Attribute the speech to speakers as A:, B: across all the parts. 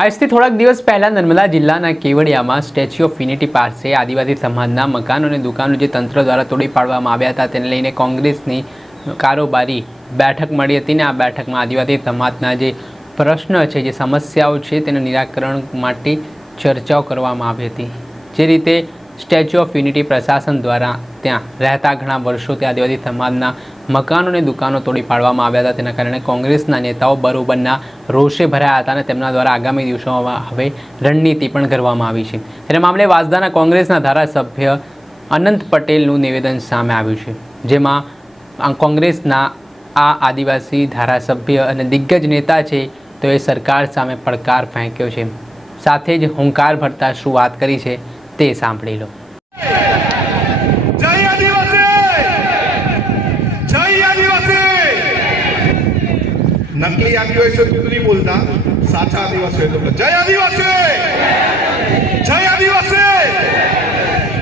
A: આજથી થોડાક દિવસ પહેલા નર્મદા જિલ્લાના કેવડિયામાં સ્ટેચ્યુ ઓફ યુનિટી પાસે આદિવાસી સમાજના મકાન અને દુકાનો જે તંત્ર દ્વારા તોડી પાડવામાં આવ્યા હતા, તેને લઈને કોંગ્રેસની કારોબારી બેઠક મળી હતી ને આ બેઠકમાં આદિવાસી સમાજના જે પ્રશ્ન છે, જે સમસ્યાઓ છે, તેના નિરાકરણ માટે ચર્ચાઓ કરવામાં આવી હતી. જે રીતે સ્ટેચ્યુ ઓફ યુનિટી પ્રશાસન દ્વારા ત્યાં રહેતા ઘણા વર્ષોથી આદિવાસી સમાજના મકાનો અને દુકાનો તોડી પાડવામાં આવ્યા હતા. તેના કારણે કોંગ્રેસના નેતાઓ બરોબરના રોષે ભરાયા હતા અને તેમના દ્વારા આગામી દિવસોમાં હવે રણનીતિ પણ કરવામાં આવી છે. ત્યારે મામલે વાસદાના કોંગ્રેસના ધારાસભ્ય અનંત પટેલનું નિવેદન સામે આવ્યું છે, જેમાં કોંગ્રેસના આ આદિવાસી ધારાસભ્ય અને દિગ્ગજ નેતા છે તો એ સરકાર સામે પડકાર ફેંક્યો છે. સાથે જ હુંકાર ભરતા શું વાત કરી છે તે સાંભળી લો
B: જય આદિવાસી જય આદિવાસી નકલી આદિવાસીઓ તો નહીં બોલતા. સાચા આદિવાસીઓ તો જય આદિવાસી! જય આદિવાસી!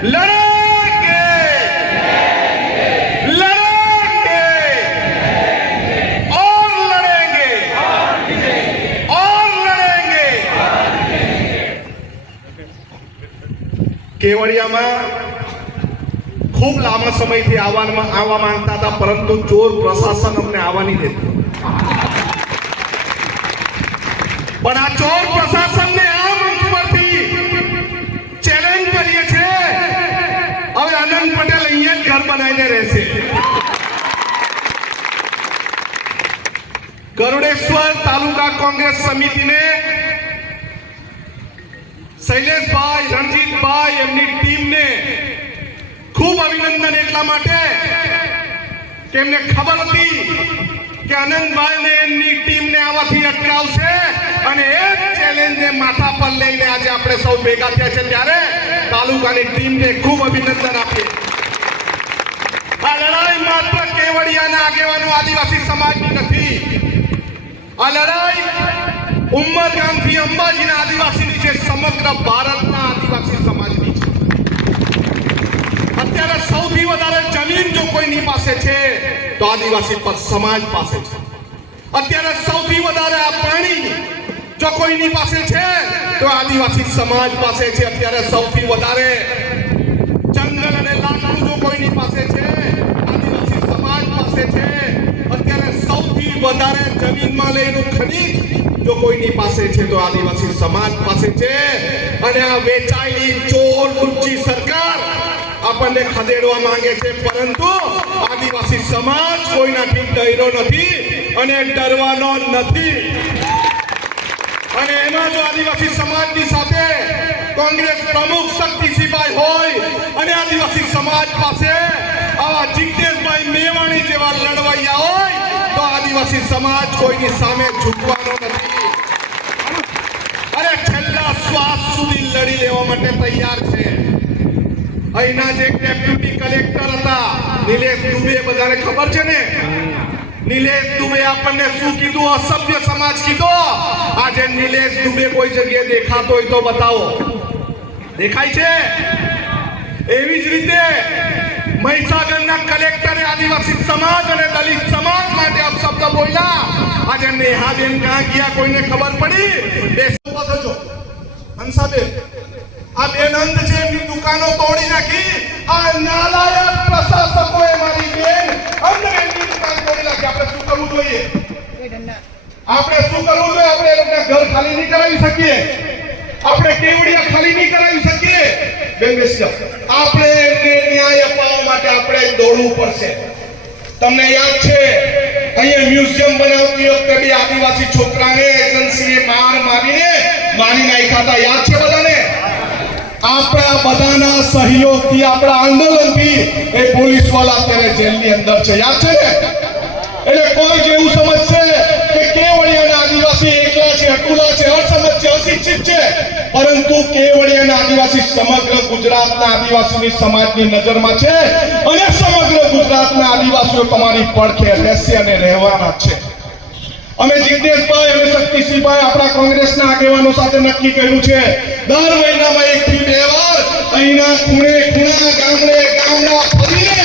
B: લડેંગે લડેંગે ઓર લડેંગે! ઓર કેવડિયામાં ખૂબ લાંબા સમયથી આવવામાં આવવા માંગતા હતા, પરંતુ ચોર પ્રશાસન અમને આવવાની દેતું. પણ આ ચોર પ્રશાસનને આ મંચ પરથી ચેલેન્જ કરીએ છે હવે આનંદ પટેલ અહીંયા જ ઘર બનાવીને રહેશે. ગરુડેશ્વર તાલુકા કોંગ્રેસ સમિતિને શૈલેષભાઈ, રણજીતભાઈ એમની ટીમને ખૂબ અભિનંદન એટલા માટે કે એમને ખબર હતી કે આનંદભાઈ ને એમની ટીમને આવાથી અટકાવશે. અને એ ચેલેન્જને માથા પર લઈને આજે આપણે સૌ ભેગા થયા છે ત્યારે તાલુકાની ટીમને ખૂબ અભિનંદન આપીએ. આ લડાઈ માત્ર કેવડિયાના આગેવાનો આદિવાસી સમાજની નથી. આ લડાઈ ઉમરગામથી અંબાજીના આદિવાસીની છે, સમગ્ર ભારતના આદિવાસી સમાજની છે. અત્યારે સૌથી વધારે જમીન જો કોઈની પાસે છે, તો આદિવાસી સમાજ પાસે છે. અત્યારે સૌથી વધારે આ પાણી જો કોઈની પાસે છે, તો આદિવાસી સમાજ પાસે છે અત્યારે સૌથી વધારે. જંગલ અને લાકડું જો કોઈની પાસે છે, આદિવાસી સમાજ પાસે છે, અત્યારે સૌથી વધારે જમીનમાં લઈને ખનીજ જો કોઈની પાસે છે, તો આદિવાસી સમાજ પાસે છે. અને આ વેચાયેલી ચોર લુચ્ચી સરકાર આપણને ખદેડવા માંગે છે, પરંતુ આદિવાસી સમાજ કોઈનાથી ડરો નથી અને ડરવાનો નથી. અને એમાં જો આદિવાસી સમાજની સાથે કોંગ્રેસ પ્રમુખ શક્તિસિંહભાઈ હોય અને આદિવાસી સમાજ પાસે આવા જિજ્ઞેશભાઈ મેવાણી જેવા લડવૈયા હોય, તો આદિવાસી સમાજ કોઈની સામે ઝૂકવાનો નથી. અરે છેલ્લા શ્વાસ સુધી લડી લેવા માટે તૈયાર છે. અહીંના જે ડેપ્યુટી કલેક્ટર હતા, નિલેશ દુબે, બધાને ખબર છે ને? નિલેશ દુબે આપણને શું કીધું? અસભ્ય સમાજ કીધો. આજે નિલેશ દુબે કોઈ જગ્યાએ દેખાતો હોય તો બતાવો. દેખાય છે? એવી જ રીતે મહીસાગરના કલેક્ટરે આદિવાસી સમાજ અને દલિત સમાજ માટે અપશબ્દ બોલ્યા. આજે નેહાબેન ક્યાં ગયા કોઈને ખબર પડી? ઊભા થજો. હંસાબેન આ બેન અંધ છે, એમની દુકાનો તોડી નાખી. આ નાલાયક પ્રશાસકોએ મારી બેન અંધ બેનની દુકાન તોડી નાખી આપણે શું કરવું જોઈએ આપણે શું કરવું જોઈએ? આપણે એ લોકોના ઘર ખાલી નહીં કરાવી શકીએ. આપણે કેવડિયા ખાલી નહીં કરાવી શકીએ. બેન આપણે એમને ન્યાય અપાવવા માટે આપણે દોડવું પડશે. તમને યાદ છે, અહીંયા મ્યુઝિયમ બનાવતી વખતે બી આદિવાસી છોકરાને એજન્સીએ માર મારીને મારી નાખ્યા હતા. યાદ છે બધાને? આપણા બધાના સહયોગથી, આપણા આંદોલનથી એ પોલીસવાળા અત્યારે જેલની અંદર છે. યાદ છે ને? એટલે કોઈ જેવું સમજશે પરંતુ કેવડિયાના આદિવાસી સમગ્ર ગુજરાતના આદિવાસીની સમાજની નજરમાં છે અને સમગ્ર ગુજરાતના આદિવાસીઓ તમારી પડખે રહેશે અને રહેવાના છે. અમે જિગ્નેશભાઈ અને શક્તિસિંહભાઈ આપણા કોંગ્રેસના આગેવાનો સાથે નક્કી કર્યું છે. દર મહિનામાં એક થી બે વાર અહીંના ખૂણે ખૂણા, ગામડે ગામડા ફરીને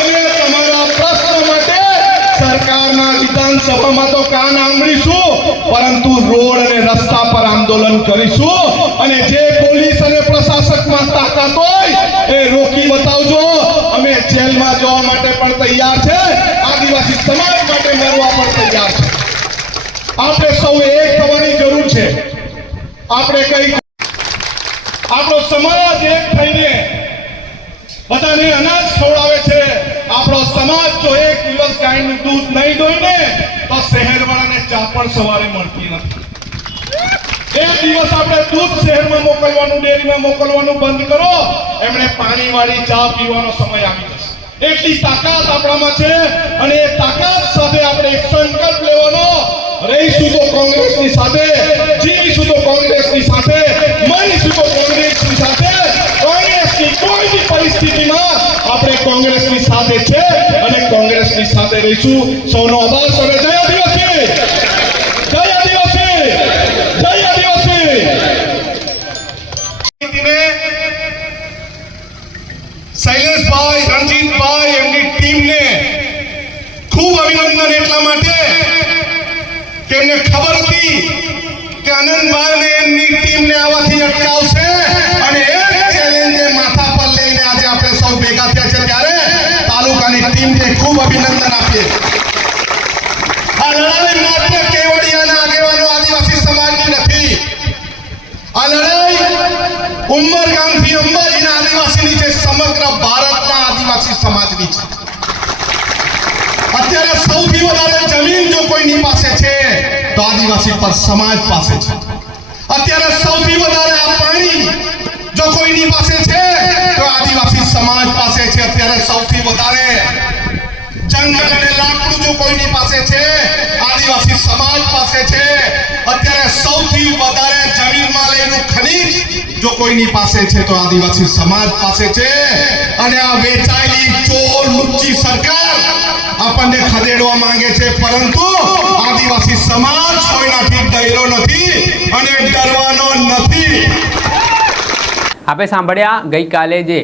B: અમે તમારા પ્રશ્નો માટે સરકાર સરકારના વિધાનસભામાં તો કાન આંબળીશું પરંતુ રોડ અને રસ્તા પર આંદોલન કરીશું અને જે પોલીસ અને પ્રશાસકમાં તાકાત હોય એ રોકી બતાવજો. અમે જેલમાં જવા માટે પણ તૈયાર છે. આદિવાસી સમાજ માટે મરવા પણ તૈયાર છે. આપણે સૌ એક થવાની જરૂર છે. આપણે કઈ આપણો સમાજ એક થઈને બધાને અનાજ ખવડાવે છે. આપણો સમાજ જો એક દિવસ ગાયનું દૂધ નહીં દોઈને, તો શહેરવાળાને ચા પણ સવારે મળતી નથી. એક દિવસ આપણે દૂધ શહેરમાં મોકલવાનું, ડેરીમાં મોકલવાનું બંધ કરો, એમણે પાણીવાળી ચા પીવાનો સમય આવી જશે. એટલી તાકાત આપણામાં છે અને એ તાકાત સાથે આપણે એક સંકલ્પ લેવાનો. રહીશું તો કોંગ્રેસની સાથે, જીવીશું તો કોંગ્રેસની સાથે મરીશું તો કોંગ્રેસની કોંગ્રેસની સાથે રહીશું સૌનો આભાર સૌને જય આદિવાસી ટીમને ખૂબ અભિનંદન આપીએ. આ લડાઈ માત્ર કેવડિયાના આગેવાનો આદિવાસી સમાજની નથી. આ લડાઈ ઉમરગામથી અંબાજીના આદિવાસીની છે, સમગ્ર ભારતના આદિવાસી સમાજની છે. અત્યારે સૌથી વધારે જમીન જો કોઈની પાસે છે, તો આદિવાસી પર સમાજ પાસે છે. અત્યારે સૌથી વધારે આ પાણી કોઈની પાસે છે તો આદિવાસી સમાજ પાસે છે. અને આ વેચાયેલી ચોર લુચ્ચી સરકાર આપણને ખદેડવા માંગે છે. પરંતુ આદિવાસી સમાજ કોઈનાથી ડર્યો નથી અને ડરવાનો નથી.
A: આપણે સાંભળ્યા, ગઈકાલે જે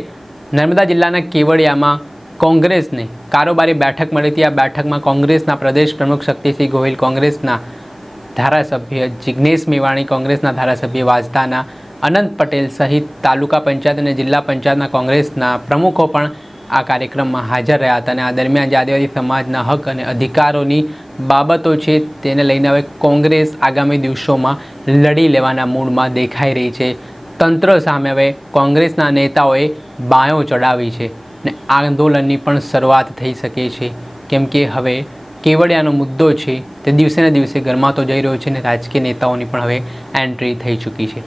A: નર્મદા જિલ્લાના કેવડિયામાં કોંગ્રેસને કારોબારી બેઠક મળી હતી. આ બેઠકમાં કોંગ્રેસના પ્રદેશ પ્રમુખ શક્તિસિંહ ગોહિલ, કોંગ્રેસના ધારાસભ્ય જિજ્ઞેશ મેવાણી, કોંગ્રેસના ધારાસભ્ય વાજદાના અનંત પટેલ સહિત તાલુકા પંચાયત અને જિલ્લા પંચાયતના કોંગ્રેસના પ્રમુખો પણ આ કાર્યક્રમમાં હાજર રહ્યા હતા અને આ દરમિયાન જે આદિવાસી સમાજના હક અને અધિકારોની બાબતો છે તેને લઈને હવે કોંગ્રેસ આગામી દિવસોમાં લડી લેવાના મૂડમાં દેખાઈ રહી છે. તંત્ર સામે હવે કોંગ્રેસના નેતાઓએ બાયો ચડાવી છે ને આંદોલનની પણ શરૂઆત થઈ શકે છે. કેમ કે હવે કેવડિયાનો મુદ્દો છે તે દિવસે ને દિવસે ગરમાતો જઈ રહ્યો છે ને રાજકીય નેતાઓની પણ હવે એન્ટ્રી થઈ ચૂકી છે.